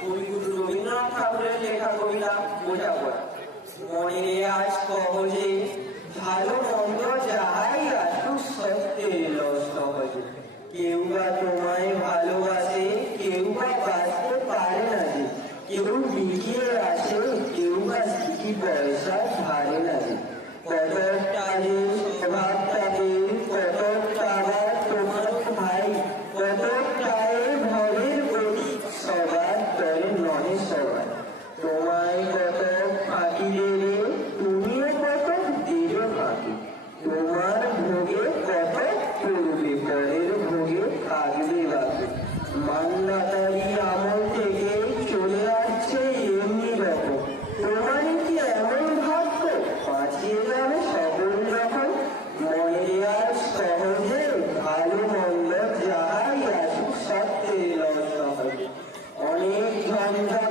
কবিগুরু রবীন্দ্রনাথ ঠাকুরের লেখা কবিতা বোঝাপড়া। মনে আজ সহজে ভালো মন্দ যাহাই আসুক সত্যে এলো সহজে। কেউ বা তোমায় ভালোবাসে, কেউ বা বাঁচতে পারে না যে, কেউ বিকিয়ে আসে, কেউ বা সিকি পয়সা ধারে না যে। কতকটা যে স্বভাবটাকে, কতকটা বা তোমার ভাই, কতকটায় ভবের প্রতীক সবার তরে নহে সবার। তোমায় কত ফাঁকি দেবে, তুমিও কত দেবে ফাঁকি। তোমার ভোগে কত করবে, পরের ভোগে থাকবে বাকি। মান্দাতারি আমল থেকে চলে আসছে এমনি রকম। তোমারই কি এমন ভাগ্য, বাঁচিয়ে যাবে সকল রকম। মনে আর সহজে ভালো মন্দ যাহাই আসুক সত্যে এলো সহজে। অনেক ঝঞ্ঝা